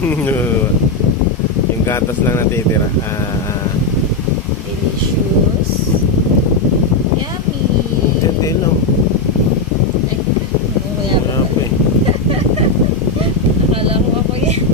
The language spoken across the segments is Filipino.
Yung gatas lang natitira. Delicious. Yummy. Hindi lang. Ay, wala pa. Akala ko ako yan.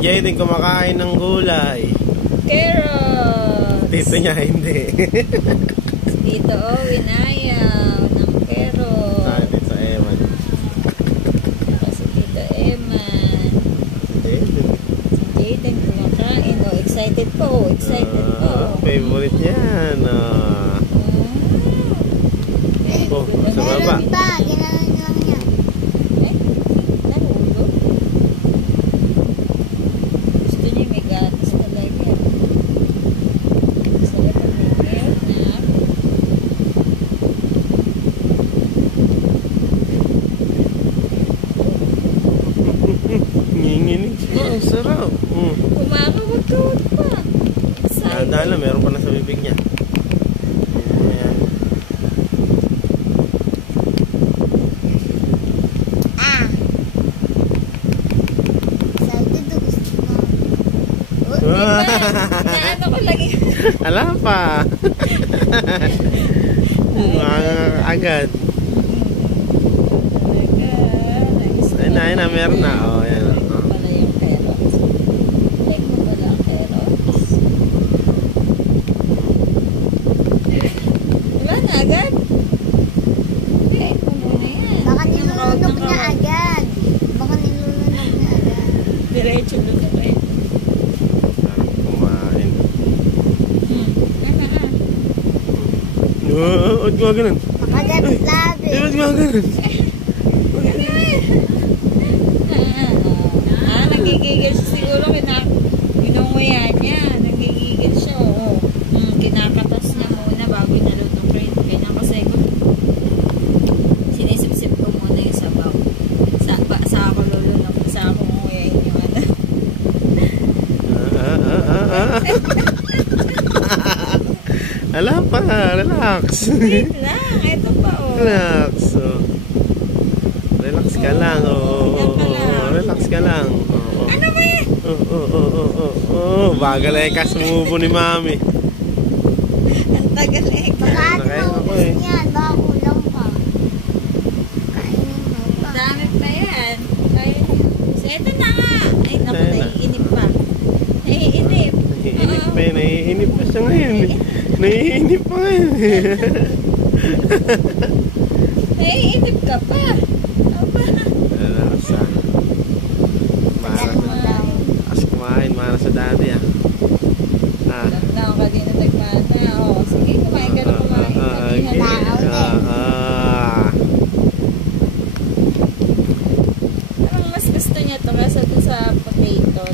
Jay din kumakain ng gulay. Carrots. Tito niya hindi. Dito Owen ayaw ng carrots. Ah, Tito Eman. Kasi Tito Eman. Si Jayden kumakain. Oh, excited po. Excited po. Favorite yan. Oh, sa baba. Nginginig. Oh, sarap. Kumakawag-kawag pa. Dala, meron pa na sa bibig niya. Ayan. Naano ko lagi. Ala pa. Agad. Ayun na, meron na. Oh, ayan. Pala yung carrots. Like mo pala ang carrots. Diba na agad? Like mo muna yan. Baka nilulunok niya agad. Baka nilulunok niya agad. Diretso doon na rin. Kumain. Huwag mo ganun. Makagat labi. Huwag mo ganun. Nagigigil siya siguro. Inunguyan niya. Nagigigil siya. Oo. Kinakatas niya muna bago inalutong rin. Kaya kasi sinisip-sip ko muna yung sabaw. Sa ako lulunok. Sa ako nguyain yung ano. Ala pa, relax. Wait lang, ito pa oh. Relax. Relax ka lang. Relax ka lang. Ano ba yan? Bagal eh ka sumubo ni Mami. Ang tagal eh. Baka maubos niyan. Baka kulang pa. Kainin mo pa. Dami pa yan. Kaya niyo. So, ito na nga. Ay, naku, naiinip pa. Naiinip. Naiinip pa siya ngayon. Naiinip pa ngayon. Naiinip ka pa. Aba. Kumain sa dati Lang ka din na nagmana. O, sige, kumain ka na kumain. Parang mas gusto niya ito kaysa ito sa potato.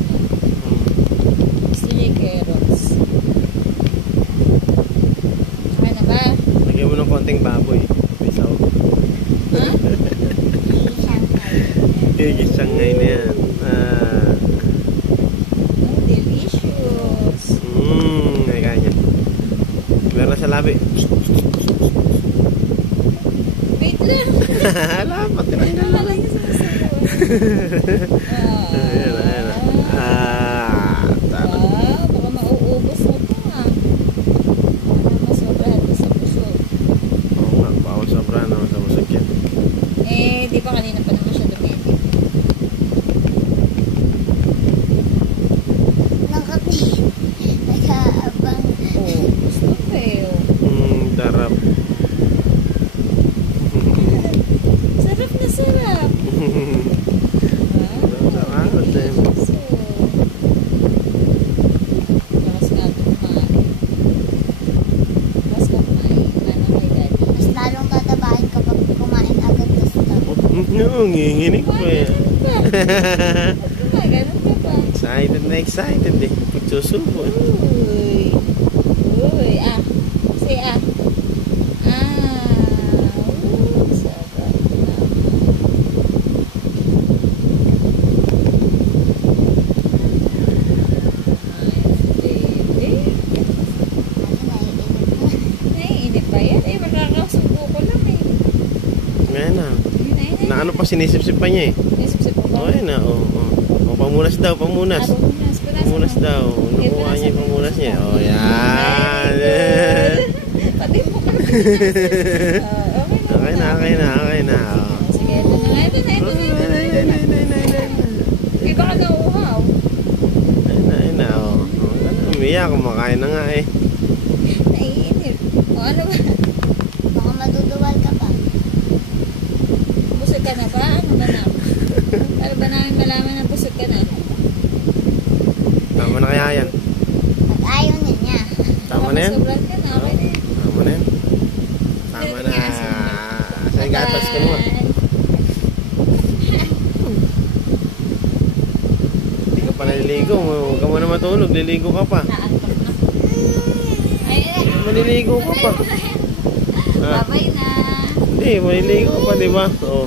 Gusto niya yung carrots. Okay na ba? Lagyan mo ng konting baboy. Pisaw. Ha? Gigisangay na yan. Delicious. Ay kanya. Meron na sa labi. Wait lang. Hala, pati lang na lang. Lang yung susunod. Ayan. Tara. Baka mauubos mo pa. Para masobrahan ka sa puso. Oo nga, bawal sobrahan naman sa busog yan. Eh, di ba kanina pa naman siya dumete? Nag-aabang. Oo, gusto ko eh. Darap. Sarap na sarap. Sarap. Oo, nginginig ko eh. Ganun ka ba? Excited na excited eh. Pagsusubo eh. Uy. Uy. Ah. Say ah. Ah. Uy. Sarap naman. Baby. Naiinip ba yan? Eh, makakasubo ko lang eh. Ngayon na. Ayun. Na ano pa, sinisip-sip pa niya eh. Isip-sip ko ba? Oo, yun na. Oo, oo. O, pamunas daw, pamunas. Pamunas. Pamunas daw. Nakuha niya yung pamunas niya. O, yan. Pati mo ka. Okay na. Okay na. O. Sige, ito na. Hindi ba ka nauuhaw? Ayun na. O. Umiyak, kumakain na nga eh. Naiinip. O ano ba? Baka maduduwal ka pa. Busog ka na ba? Ano ba na? Para ba namin malaman na busog ka na? Tama na kaya yan? Pag ayaw niya. Tama na yan? Sobrang ka na. Okay na yan. Tama na yan? Tama na. Sa gatas ko naman. Hindi ka pa naliligo. Huwag ka muna matulog. Liligo ka pa. Naantok na. Ayun na. Maliligo ka pa. Babay na. Hindi, maliligo ka pa, di ba? Oo.